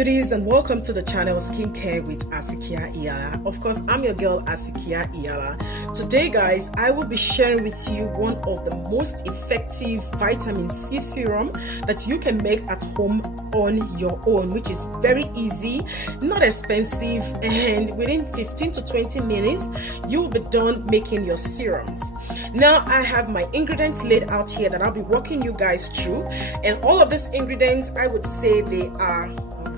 beauties, and welcome to the channel Skincare with Asikia Iyala. Of course, I'm your girl Asikia Iyala. Today guys, I will be sharing with you one of the most effective vitamin C serum that you can make at home on your own, which is very easy, not expensive, and within 15 to 20 minutes you will be done making your serums. Now I have my ingredients laid out here that I'll be walking you guys through, and all of these ingredients, I would say they are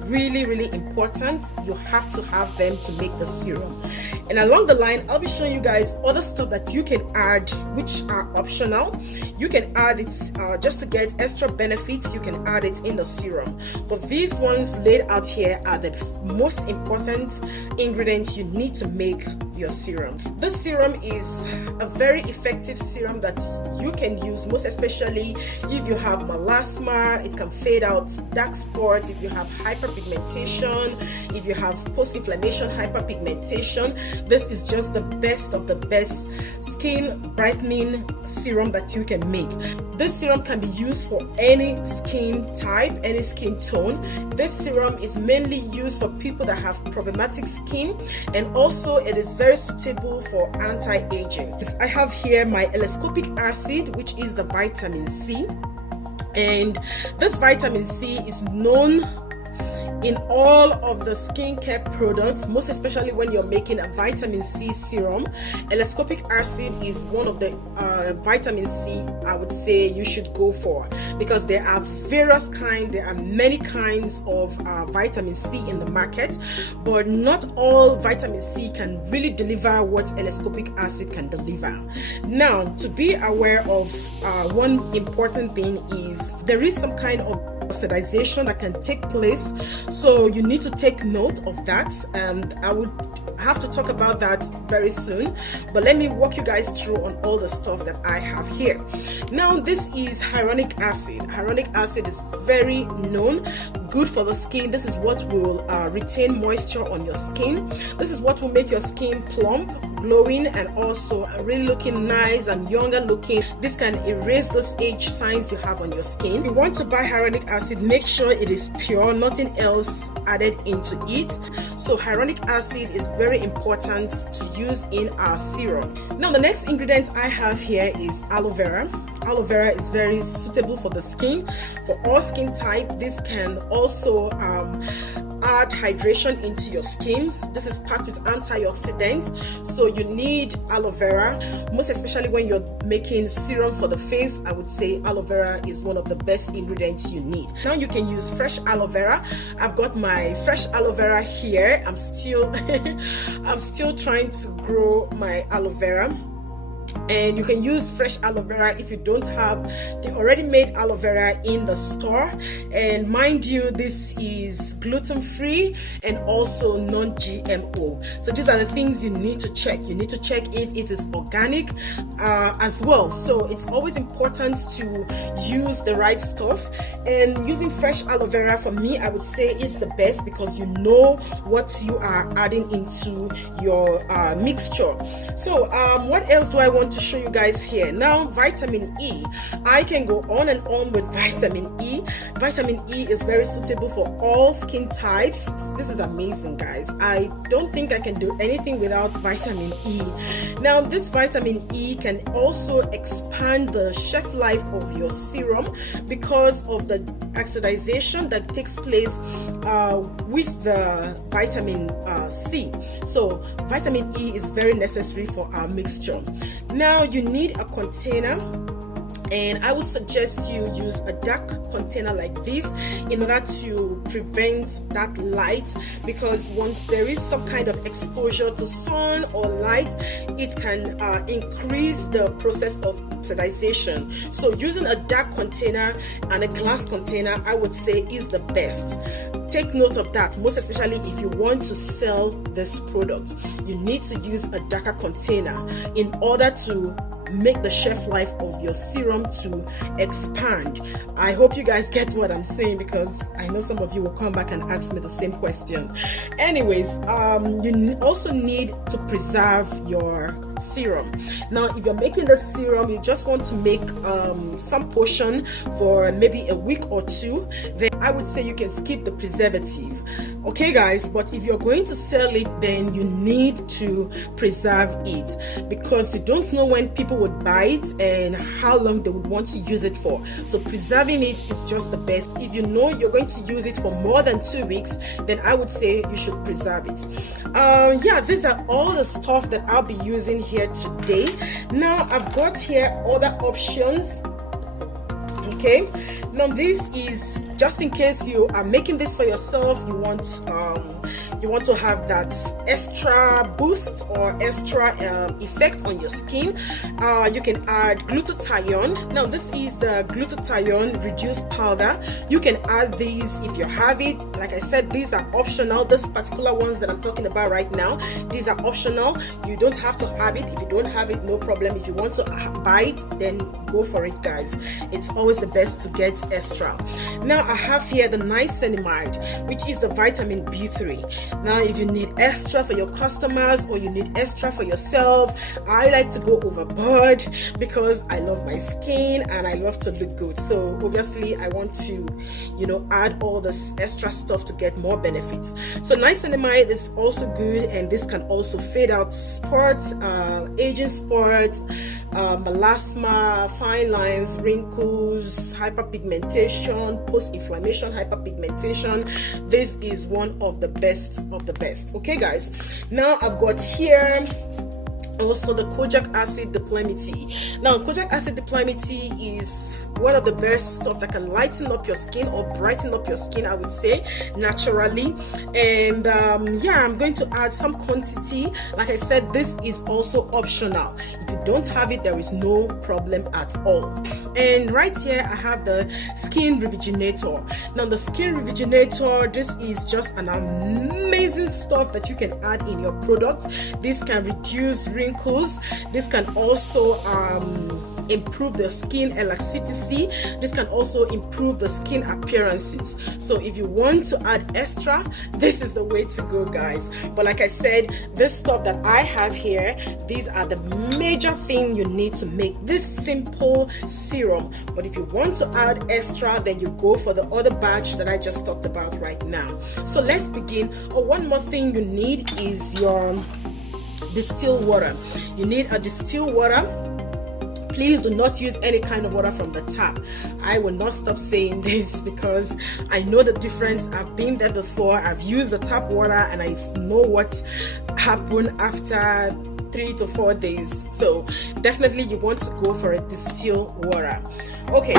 really important. You have to have them to make the serum. And along the line, I'll be showing you guys other stuff that you can add which are optional. You can add it just to get extra benefits. You can add it in the serum, but these ones laid out here are the most important ingredients you need to make your serum. This serum is a very effective serum that you can use, most especially if you have melasma. It can fade out dark spots. If you have hyperpigmentation, if you have post-inflammation hyperpigmentation, this is just the best of the best skin brightening serum that you can make. This serum can be used for any skin type, any skin tone. This serum is mainly used for people that have problematic skin, and also it is very suitable for anti-aging. I have here my L-ascorbic acid, which is the vitamin C, and this vitamin C is known in all of the skincare products, most especially when you're making a vitamin C serum. L-ascorbic acid is one of the vitamin C I would say you should go for, because there are various kinds, there are many kinds of vitamin C in the market, but not all vitamin C can really deliver what L-ascorbic acid can deliver. Now, to be aware of one important thing is there is some kind of oxidization that can take place, so you need to take note of that, and I would have to talk about that very soon, but let me walk you guys through on all the stuff that I have here. Now, this is hyaluronic acid. Hyaluronic acid is very known, good for the skin. This is what will retain moisture on your skin. This is what will make your skin plump, glowing, and also really looking nice and younger looking. This can erase those age signs you have on your skin. If you want to buy hyaluronic acid, make sure it is pure, nothing else added into it. So hyaluronic acid is very important to use in our serum. Now, the next ingredient I have here is aloe vera. Aloe vera is very suitable for the skin, for all skin type. This can also add hydration into your skin. This is packed with antioxidants, so you need aloe vera, most especially when you're making serum for the face. I would say aloe vera is one of the best ingredients you need. Now, you can use fresh aloe vera. I've got my fresh aloe vera here. I'm still trying to grow my aloe vera, and you can use fresh aloe vera if you don't have the already made aloe vera in the store. And mind you, this is gluten-free and also non-GMO. So these are the things you need to check. You need to check if it is organic as well. So it's always important to use the right stuff, and using fresh aloe vera, for me, I would say is the best, because you know what you are adding into your mixture. So what else do I want to show you guys here? Now, vitamin E. I can go on and on with vitamin E. Vitamin E is very suitable for all skin types. This is amazing, guys. I don't think I can do anything without vitamin E. Now, this vitamin E can also expand the shelf life of your serum because of the oxidization that takes place with the vitamin C. So vitamin E is very necessary for our mixture. Now, you need a container, and I would suggest you use a dark container like this in order to prevent that light, because once there is some kind of exposure to sun or light, it can increase the process of oxidization. So using a dark container and a glass container, I would say, is the best. Take note of that, most especially if you want to sell this product. You need to use a darker container in order to make the shelf life of your serum to expand. I hope you guys get what I'm saying, because I know some of you will come back and ask me the same question. Anyways, you also need to preserve your serum. Now, if you're making the serum, you just want to make some portion for maybe a week or two, then I would say you can skip the preservative. Okay guys, but if you're going to sell it, then you need to preserve it, because you don't know when people would buy it and how long they would want to use it for. So preserving it is just the best. If you know you're going to use it for more than 2 weeks, then I would say you should preserve it. Yeah, these are all the stuff that I'll be using here today. Now I've got here other options. Okay, now this is just in case you are making this for yourself, you want to have that extra boost or extra effect on your skin. You can add glutathione. Now this is the glutathione reduced powder. You can add these if you have it. Like I said, these are optional. These particular ones that I'm talking about right now, these are optional. You don't have to have it. If you don't have it, no problem. If you want to buy it, then go for it guys. It's always the best to get extra. Now I have here the niacinamide, which is a vitamin B3. Now if you need extra for your customers or you need extra for yourself, I like to go overboard because I love my skin and I love to look good. So obviously I want to, you know, add all this extra stuff to get more benefits. So niacinamide is also good, and this can also fade out spots, aging spots, melasma, fine lines, wrinkles, hyperpigmentation, post-inflammation hyperpigmentation. This is one of the best of the best. Okay guys, now I've got here also the kojic acid diplomacy. Now kojic acid diplomacy is one of the best stuff that can lighten up your skin or brighten up your skin, I would say, naturally. And yeah, I'm going to add some quantity. Like I said, this is also optional. If you don't have it, there is no problem at all. And right here I have the skin rejuvenator. Now the skin rejuvenator, this is just an amazing stuff that you can add in your product. This can reduce wrinkles. This can also improve the skin elasticity. This can also improve the skin appearances. So if you want to add extra, this is the way to go guys. But like I said, this stuff that I have here, these are the major thing you need to make this simple serum. But if you want to add extra, then you go for the other batch that I just talked about right now. So let's begin. Oh, one more thing you need is your distilled water. You need a distilled water. Please do not use any kind of water from the tap. I will not stop saying this because I know the difference. I've been there before. I've used the tap water and I know what happened after 3 to 4 days. So definitely you want to go for a distilled water. Okay,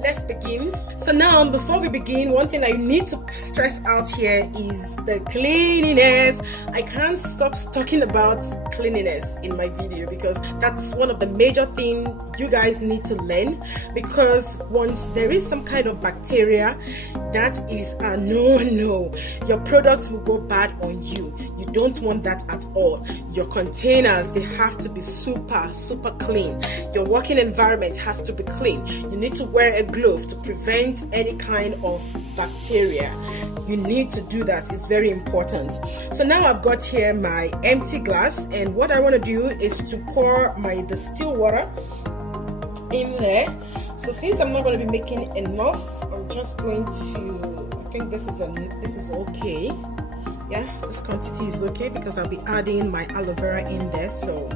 let's begin. So now before we begin, one thing I need to stress out here is the cleanliness. I can't stop talking about cleanliness in my video because that's one of the major things you guys need to learn, because once there is some kind of bacteria, that is a no. Your product will go bad on you. You don't want that at all. Your containers, they have to be super clean. Your working environment has to be clean. You need to wear a glove to prevent any kind of bacteria. You need to do that. It's very important. So now I've got here my empty glass, and what I want to do is to pour my distilled water in there. So since I'm not going to be making enough, I'm just going to, I think this is okay. Yeah, this quantity is okay because I'll be adding my aloe vera in there, so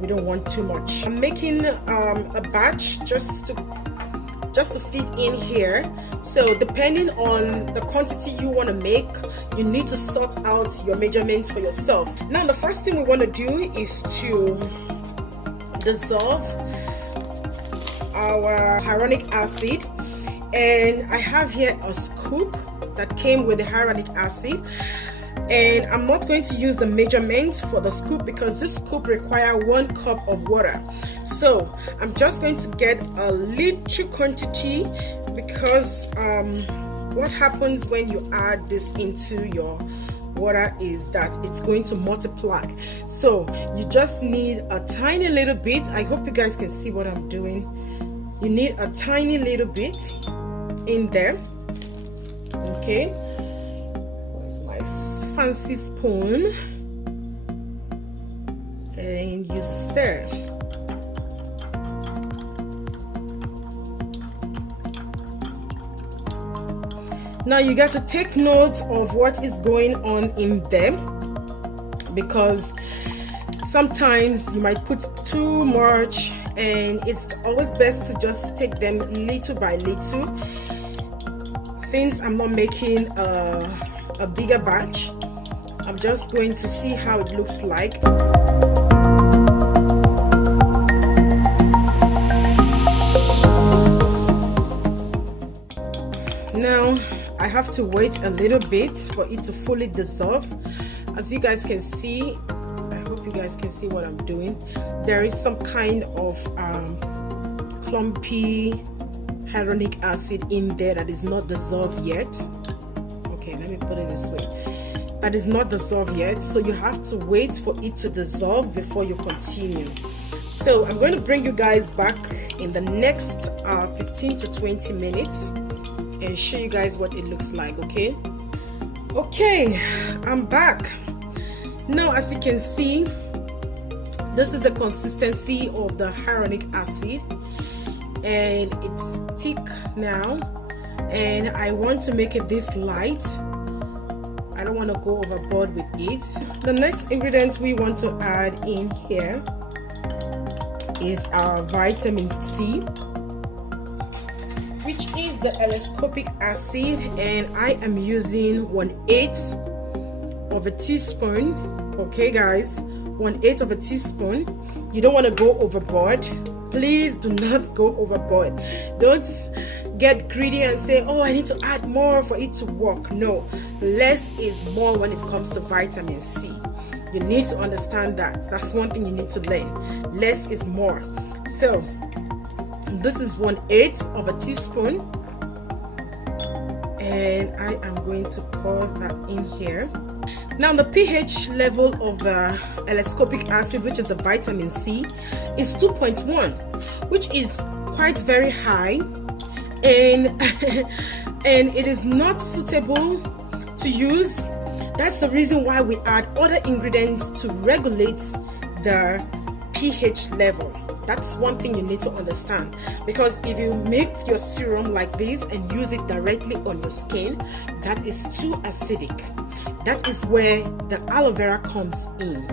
we don't want too much. I'm making a batch just to fit in here. So depending on the quantity you want to make, you need to sort out your measurements for yourself. Now the first thing we want to do is to dissolve our hyaluronic acid, and I have here a scoop that came with the hyaluronic acid. And I'm not going to use the measurement for the scoop because this scoop requires 1 cup of water. So I'm just going to get a little quantity because what happens when you add this into your water is that it's going to multiply. So you just need a tiny little bit. I hope you guys can see what I'm doing. You need a tiny little bit in there. Okay, where's my fancy spoon? And you stir. Now you got to take note of what is going on in them, because sometimes you might put too much, and it's always best to just take them little by little. Since I'm not making a bigger batch, I'm just going to see how it looks like. Now I have to wait a little bit for it to fully dissolve. As you guys can see, I hope you guys can see what I'm doing. There is some kind of clumpy hyaluronic acid in there that is not dissolved yet. Okay, let me put it this way. That is not dissolved yet, so you have to wait for it to dissolve before you continue. So I'm going to bring you guys back in the next 15 to 20 minutes and show you guys what it looks like. Okay, I'm back now. As you can see, this is the consistency of the hyaluronic acid, and it's thick now, and I want to make it this light. I don't want to go overboard with it. The next ingredient we want to add in here is our vitamin C, which is the L-ascorbic acid, and I am using 1/8 of a teaspoon. Okay guys, 1/8 of a teaspoon. You don't want to go overboard. Please do not go overboard. Don't get greedy and say, oh, I need to add more for it to work. No, less is more when it comes to vitamin C. You need to understand that. That's one thing you need to learn. Less is more. So this is 1/8 of a teaspoon, and I am going to pour that in here. Now the pH level of the L-ascorbic acid, which is the vitamin C, is 2.1, which is quite very high, and and it is not suitable to use. That's the reason why we add other ingredients to regulate the pH level. That's one thing you need to understand, because if you make your serum like this and use it directly on your skin, that is too acidic. That is where the aloe vera comes in.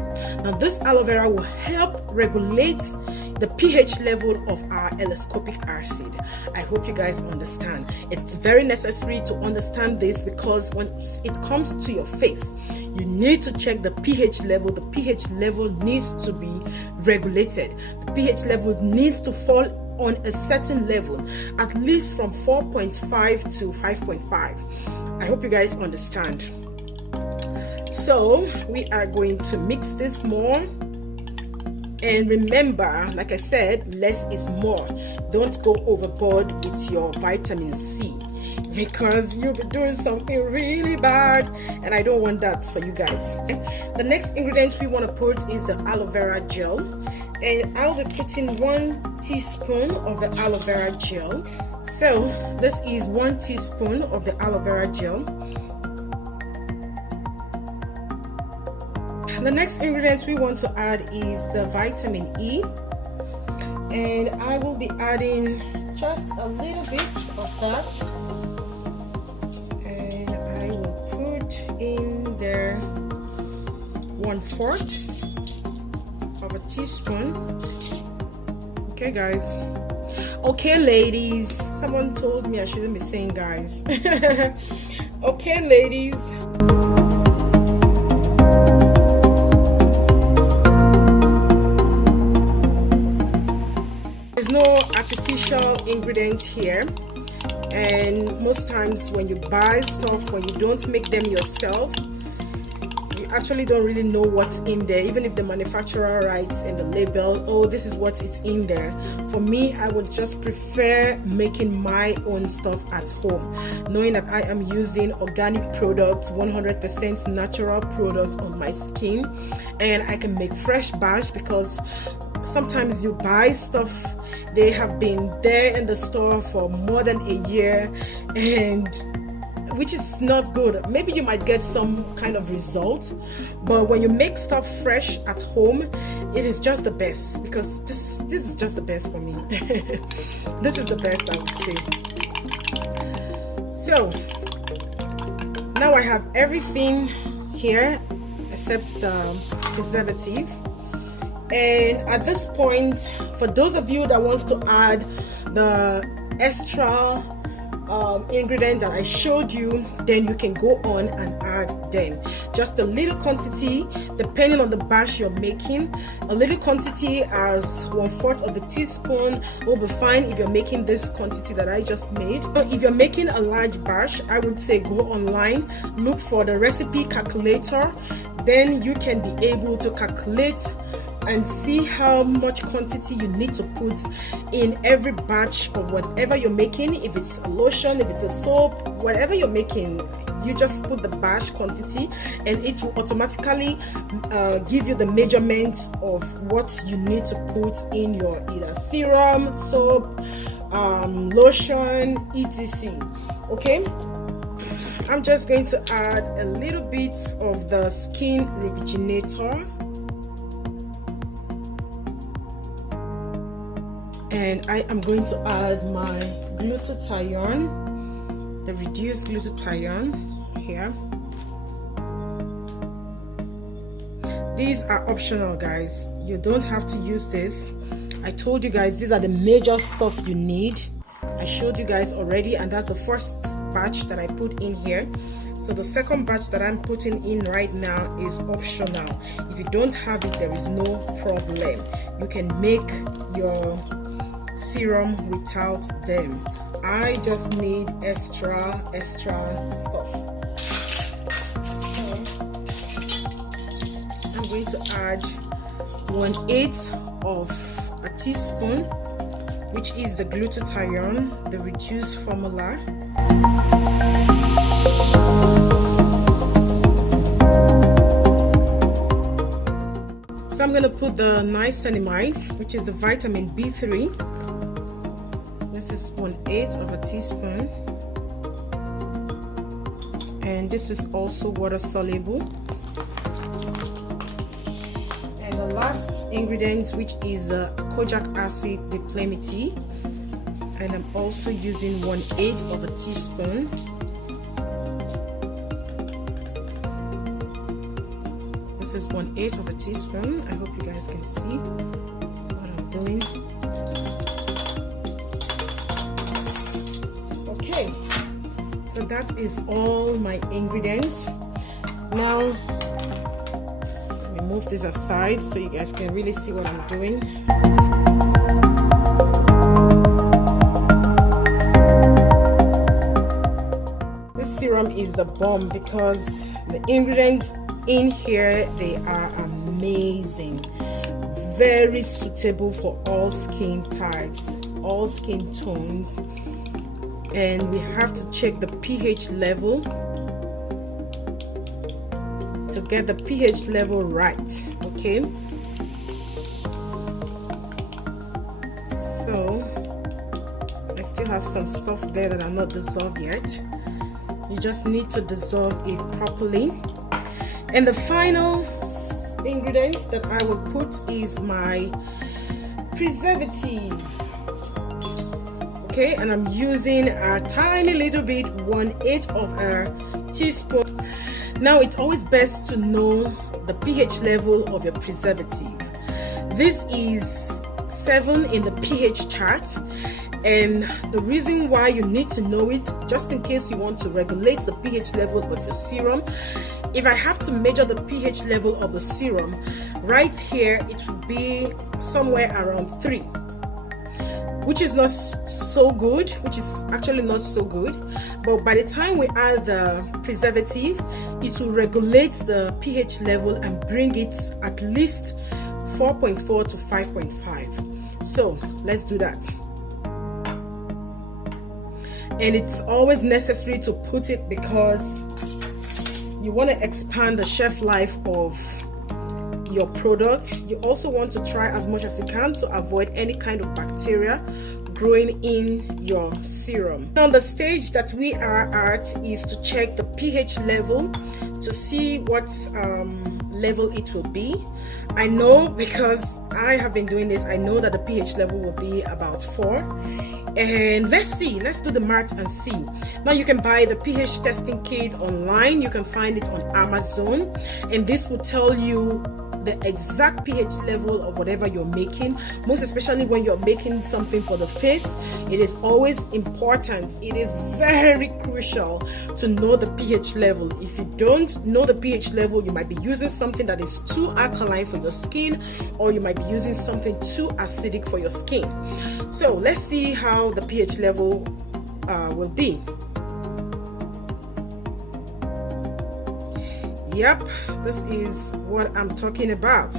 Now this aloe vera will help regulate the pH level of our L-ascorbic acid. I hope you guys understand. It's very necessary to understand this, because when it comes to your face, you need to check the pH level. The pH level needs to be regulated. The pH level needs to fall on a certain level, at least from 4.5 to 5.5. I hope you guys understand. So we are going to mix this more, and remember, like I said, less is more. Don't go overboard with your vitamin C, because you'll be doing something really bad, and I don't want that for you guys. The next ingredient we want to put is the aloe vera gel, and I'll be putting 1 teaspoon of the aloe vera gel. So this is 1 teaspoon of the aloe vera gel. The next ingredient we want to add is the vitamin E, and I will be adding just a little bit of that, and I will put in there 1/4 of a teaspoon. Okay guys, okay ladies, someone told me I shouldn't be saying guys. Okay ladies, no artificial ingredient here, and most times when you buy stuff, when you don't make them yourself, you you actually don't really know what's in there, even if the manufacturer writes in the label, oh, this is what is in there. For me, I would just prefer making my own stuff at home, knowing that I am using organic products, 100% natural products on my skin, and I can make fresh batch, because sometimes you buy stuff, they have been there in the store for more than a year, and which is not good. Maybe you might get some kind of result, but when you make stuff fresh at home, it is just the best, because this is just the best for me. This is the best, I would say. So now I have everything here except the preservative, and at this point, for those of you that wants to add the extra ingredient that I showed you, then you can go on and add them. Just a little quantity, depending on the batch you're making. A little quantity as 1/4 of a teaspoon will be fine if you're making this quantity that I just made. But if you're making a large batch, I would say go online, look for the recipe calculator, then you can be able to calculate and see how much quantity you need to put in every batch of whatever you're making. If it's a lotion, if it's a soap, whatever you're making, you just put the batch quantity and it will automatically give you the measurement of what you need to put in your either serum, soap, lotion, etc. Okay, I'm just going to add a little bit of the skin rejuvenator, and I am going to add my glutathione, the reduced glutathione here. These are optional, guys. You don't have to use this. I told you guys these are the major stuff you need. I showed you guys already, and that's the first batch that I put in here. So the second batch that I'm putting in right now is optional. If you don't have it, there is no problem. You can make your serum without them. I just need extra stuff. So I'm going to add 1/8 of a teaspoon, which is the glutathione, the reduced formula. So I'm going to put the niacinamide, which is the vitamin B3. This is 1/8 of a teaspoon, and this is also water soluble. And the last ingredient, which is the kojic acid diplomaty, and I'm also using 1/8 of a teaspoon. This is 1/8 of a teaspoon. I hope you guys can see what I'm doing. Okay, so that is all my ingredients. Now let me move this aside so you guys can really see what I'm doing. This serum is the bomb because the ingredients in here, they are amazing, very suitable for all skin types, all skin tones. And we have to check the pH level to get the pH level right. Okay, so I still have some stuff there that are not dissolved yet. You just need to dissolve it properly. And the final ingredient that I will put is my preservative. Okay, and I'm using a tiny little bit, 1/8 of a teaspoon. Now it's always best to know the pH level of your preservative. This is 7 in the pH chart, and the reason why you need to know it, just in case you want to regulate the pH level of your serum. If I have to measure the pH level of the serum, right here it will be somewhere around 3. which is not so good, which is actually not so good. But by the time we add the preservative, it will regulate the pH level and bring it at least 4.4 to 5.5. So let's do that. And it's always necessary to put it because you want to expand the shelf life of your product. You also want to try as much as you can to avoid any kind of bacteria growing in your serum. Now the stage that we are at is to check the pH level to see what level it will be. I know because I have been doing this, I know that the pH level will be about 4. And let's do the math and see. Now you can buy the pH testing kit online. You can find it on Amazon, and this will tell you the exact pH level of whatever you're making. Most especially when you're making something for the face, it is always important, it is very crucial to know the pH level. If you don't know the pH level, you might be using something that is too alkaline for your skin, or you might be using something too acidic for your skin. So let's see how the pH level will be. Yep, this is what I'm talking about.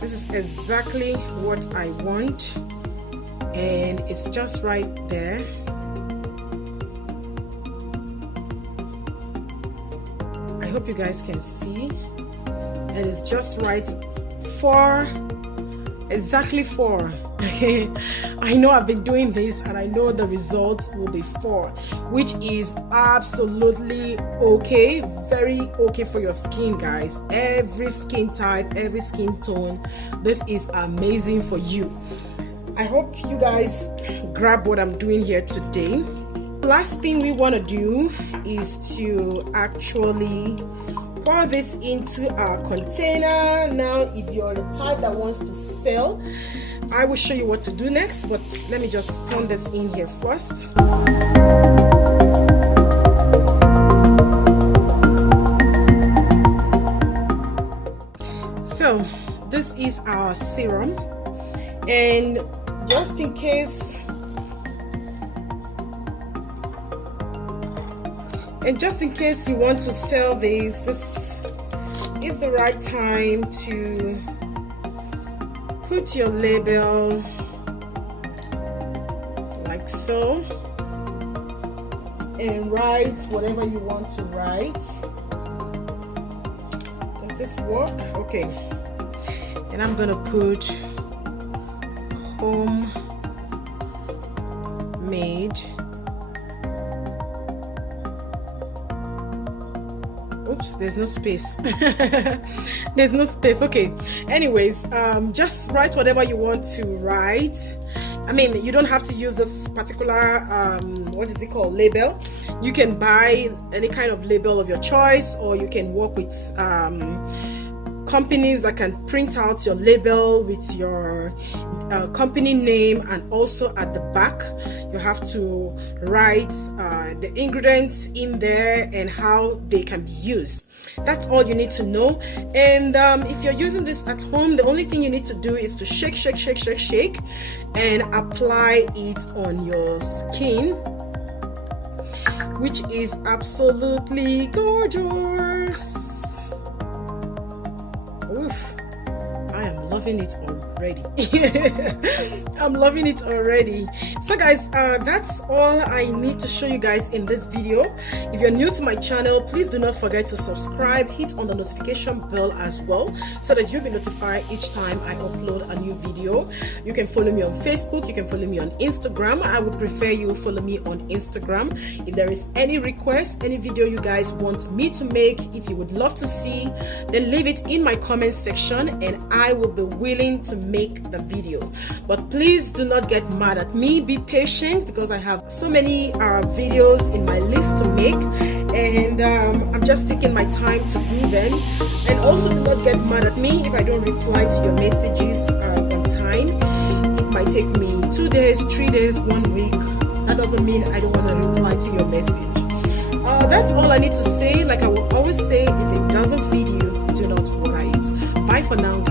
This is exactly what I want, and it's just right there. I hope you guys can see. It is just right for exactly 4. Okay, I know I've been doing this and I know the results will be 4, which is absolutely okay, very okay for your skin, guys. Every skin type, every skin tone, this is amazing for you. I hope you guys grab what I'm doing here today. Last thing we want to do is to actually pour this into our container. Now if you're the type that wants to sell, I will show you what to do next, but let me just turn this in here first. So this is our serum, and just in case you want to sell this is the right time to put your label like so and write whatever you want to write. Does this work? Okay. And I'm gonna put homemade. Oops, there's no space. There's no space. Okay, anyways, just write whatever you want to write. I mean, you don't have to use this particular what is it called, label. You can buy any kind of label of your choice, or you can work with companies that can print out your label with your company name, and also at the back you have to write the ingredients in there and how they can be used. That's all you need to know. And if you're using this at home, the only thing you need to do is to shake and apply it on your skin, which is absolutely gorgeous. Oof, I am loving it already. I'm loving it already. So guys, that's all I need to show you guys in this video. If you're new to my channel, please do not forget to subscribe, hit on the notification bell as well, so that you'll be notified each time I upload a new video. You can follow me on Facebook, you can follow me on Instagram. I would prefer you follow me on Instagram. If there is any request, any video you guys want me to make, if you would love to see, then leave it in my comment section and I will be willing to make the video. But please do not get mad at me. Be patient, because I have so many videos in my list to make, and I'm just taking my time to do them. And also do not get mad at me if I don't reply to your messages on time. It might take me 2 days, 3 days, 1 week. That doesn't mean I don't want to reply to your message. That's all I need to say. Like I will always say, if it doesn't feed you, do not water it. Bye for now.